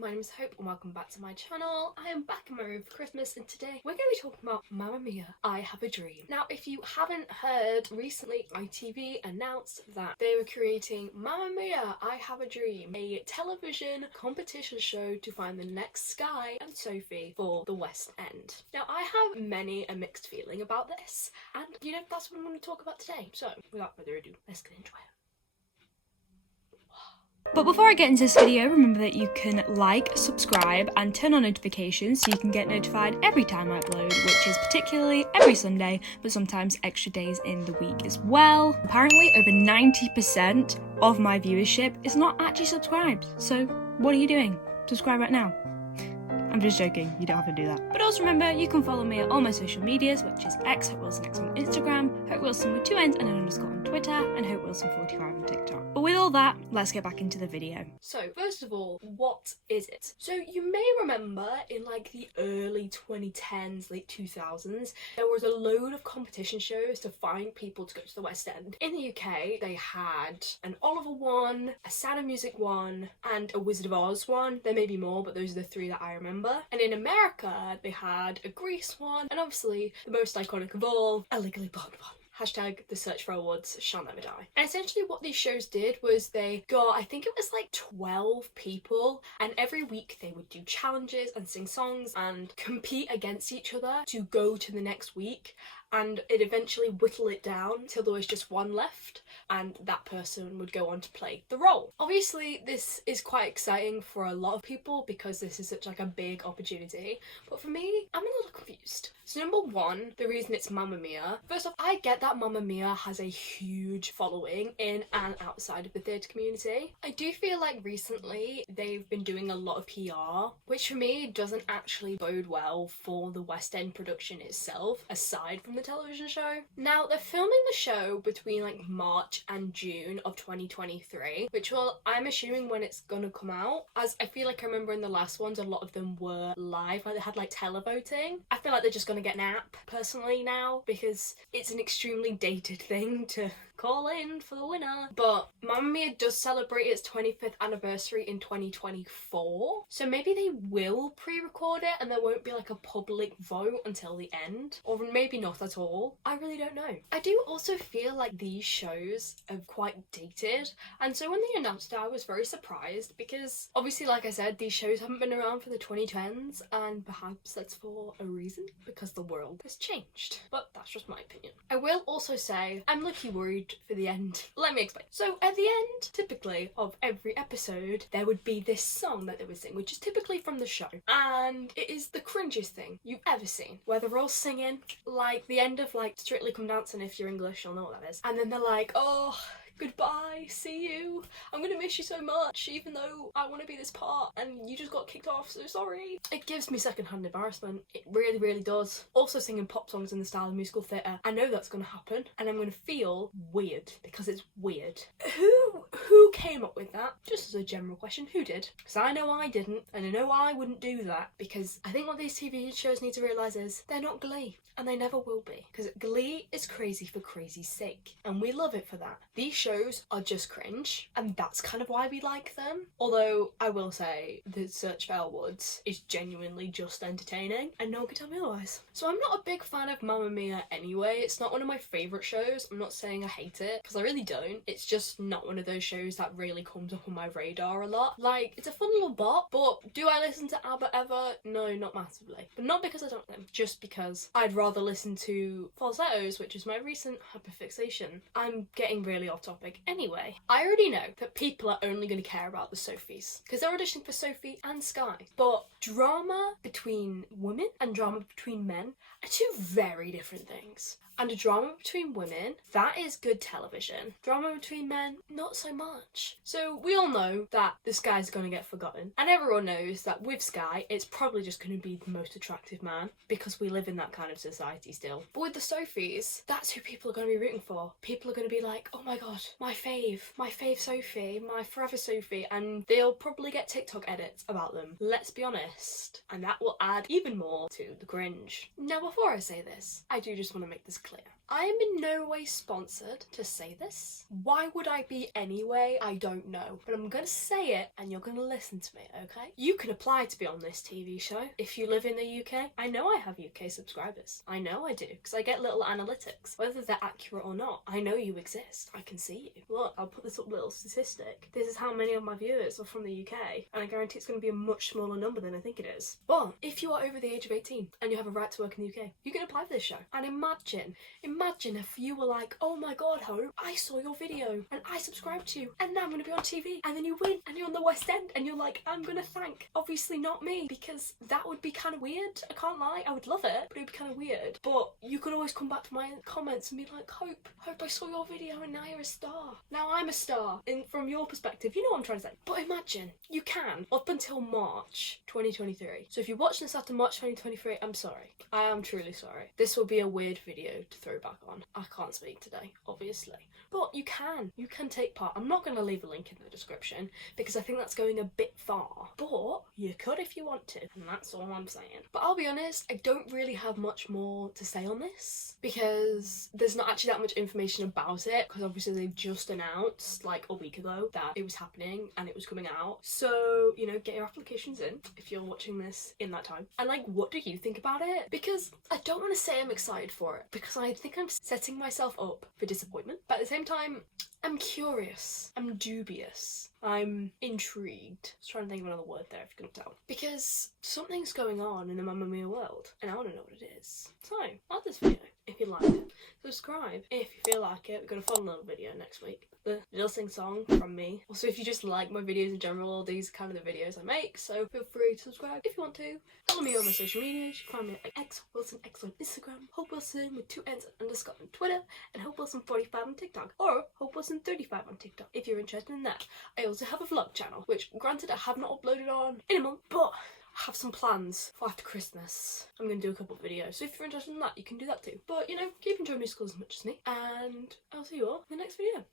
my name is Hope and welcome back to my channel. I am back in my room for Christmas and today we're going to be talking about Mamma Mia, I Have a Dream. Now if you haven't heard, recently ITV announced that they were creating Mamma Mia, I Have a Dream, a television competition show to find the next Sky and Sophie for the West End. Now I have many a mixed feeling about this and that's what I'm going to talk about today. So without further ado, let's get into it. But before I get into this video, remember that you can like, subscribe and turn on notifications so you can get notified every time I upload, which is particularly every Sunday, but sometimes extra days in the week as well. Apparently over 90% of my viewership is not actually subscribed, so what are you doing? Subscribe right now. I'm just joking, you don't have to do that. But also remember, you can follow me at all my social medias, which is X, Hope Wilson X on Instagram, Hope Wilson with 2 N's and an underscore on Twitter, and Hope Wilson 45 on TikTok. But with all that, let's get back into the video. So first of all, what is it? So you may remember in like the early 2010s, late 2000s, there was a load of competition shows to find people to go to the West End. In the UK, they had an Oliver one, a Sound of Music one, and a Wizard of Oz one. There may be more, but those are the 3 that I remember. And in America, they had a Grease one, and obviously the most iconic of all, a Legally Blonde one. Hashtag the search for awards shall never die. And essentially what these shows did was they got, I think it was like 12 people, and every week they would do challenges and sing songs and compete against each other to go to the next week. And it eventually whittled it down till there was just one left, and that person would go on to play the role. Obviously this is quite exciting for a lot of people because this is such like a big opportunity, but for me, I'm a little confused. So number one, the reason it's Mamma Mia, first off, I get that Mamma Mia has a huge following in and outside of the theatre community. I do feel like recently they've been doing a lot of PR, which for me doesn't actually bode well for the West End production itself, aside from the television show. Now they're filming the show between like March and June of 2023, which I'm assuming when it's gonna come out, as I feel like I remember in the last ones a lot of them were live, like they had like televoting. I feel like they're just gonna get an app personally now because it's an extremely dated thing to call in for the winner. But Mamma Mia does celebrate its 25th anniversary in 2024, so maybe they will pre-record it and there won't be like a public vote until the end, or maybe not at all. I really don't know. I do also feel like these shows are quite dated, and so when they announced it I was very surprised because obviously, like I said, these shows haven't been around for the 2010s, and perhaps that's for a reason because the world has changed, but that's just my opinion. I will also say I'm lucky worried for the end. Let me explain. So at the end, typically, of every episode, there would be this song that they would sing, which is typically from the show. And it is the cringiest thing you've ever seen, where they're all singing, like the end of like Strictly Come Dancing, if you're English, you'll know what that is. And then they're like, oh, goodbye, see you, I'm gonna miss you so much, even though I want to be this part and you just got kicked off, so sorry. It gives me secondhand embarrassment. It really, really does. Also singing pop songs in the style of musical theatre, I know that's gonna happen and I'm gonna feel weird because it's weird. Who came up with that? Just as a general question, who did? Because I know I didn't, and I know I wouldn't do that, because I think what these TV shows need to realise is they're not Glee, and they never will be, because Glee is crazy for crazy's sake, and we love it for that. These shows are just cringe, and that's kind of why we like them. Although I will say the Search for Elwoods is genuinely just entertaining, and no one can tell me otherwise. So I'm not a big fan of Mamma Mia anyway. It's not one of my favourite shows. I'm not saying I hate it, because I really don't. It's just not one of those shows that really comes up on my radar a lot. Like, it's a fun little bop, but do I listen to ABBA ever? No, not massively. But not because I don't like them, just because I'd rather listen to Falsettos, which is my recent hyperfixation. I'm getting really off topic. Anyway, I already know that people are only going to care about the Sophies, because they're auditioning for Sophie and Sky. But drama between women and drama between men are 2 very different things. And a drama between women, that is good television. Drama between men, not so much. So we all know that the Sky's gonna get forgotten. And everyone knows that with Sky, it's probably just gonna be the most attractive man, because we live in that kind of society still. But with the Sophies, that's who people are gonna be rooting for. People are gonna be like, oh my god, my fave Sophie, my forever Sophie, and they'll probably get TikTok edits about them. Let's be honest. And that will add even more to the cringe. Now before I say this, I do just want to make this clear. I am in no way sponsored to say this. Why would I be anyway? I don't know. But I'm gonna say it and you're gonna listen to me, okay? You can apply to be on this TV show if you live in the UK. I know I have UK subscribers. I know I do, because I get little analytics. Whether they're accurate or not, I know you exist. I can see you. Look, I'll put this up little statistic. This is how many of my viewers are from the UK, and I guarantee it's gonna be a much smaller number than I think it is. But if you are over the age of 18 and you have a right to work in the UK, you can apply for this show. And imagine if you were like, oh my god, Hope, I saw your video and I subscribed to you and now I'm gonna be on TV, and then you win and you're on the West End and you're like, I'm gonna thank obviously not me, because that would be kind of weird. I can't lie, I would love it, but it would be kind of weird. But you could always come back to my comments and be like, Hope, I saw your video and now you're a star. Now I'm a star from your perspective. You know what I'm trying to say. But imagine, you can, up until March 2023. So if you're watching this after March 2023, I'm sorry. I am truly sorry. This will be a weird video to throw back on. I can't speak today, obviously. But you can take part. I'm not going to leave a link in the description because I think that's going a bit far. But you could if you want to, and that's all I'm saying. But I'll be honest, I don't really have much more to say on this because there's not actually that much information about it, because obviously they've just announced like a week ago that it was happening and it was coming out. So, you know, get your applications in if you're watching this in that time. And like, what do you think about it? Because I don't want to say I'm excited for it because I think I'm setting myself up for disappointment. But at the same time, I'm curious, I'm dubious, I'm intrigued. I was trying to think of another word there if you couldn't tell. Because something's going on in the Mamma Mia world and I want to know what it is. So, like this video if you like it. Subscribe if you feel like it. We've got a fun little video next week. The little sing song from me. Also, if you just like my videos in general, these are kind of the videos I make, so feel free to subscribe if you want to. Follow me on my social medias. You can find me at XWilsonX on Instagram, Hope Wilson with 2 N's underscore on Twitter, and Hope Wilson 45 on TikTok, or Hope Wilson 35 on TikTok if you're interested in that. I also have a vlog channel, which granted I have not uploaded on in a month, but I have some plans for after Christmas. I'm going to do a couple of videos, so if you're interested in that, you can do that too. But, you know, keep enjoying musicals as much as me, and I'll see you all in the next video.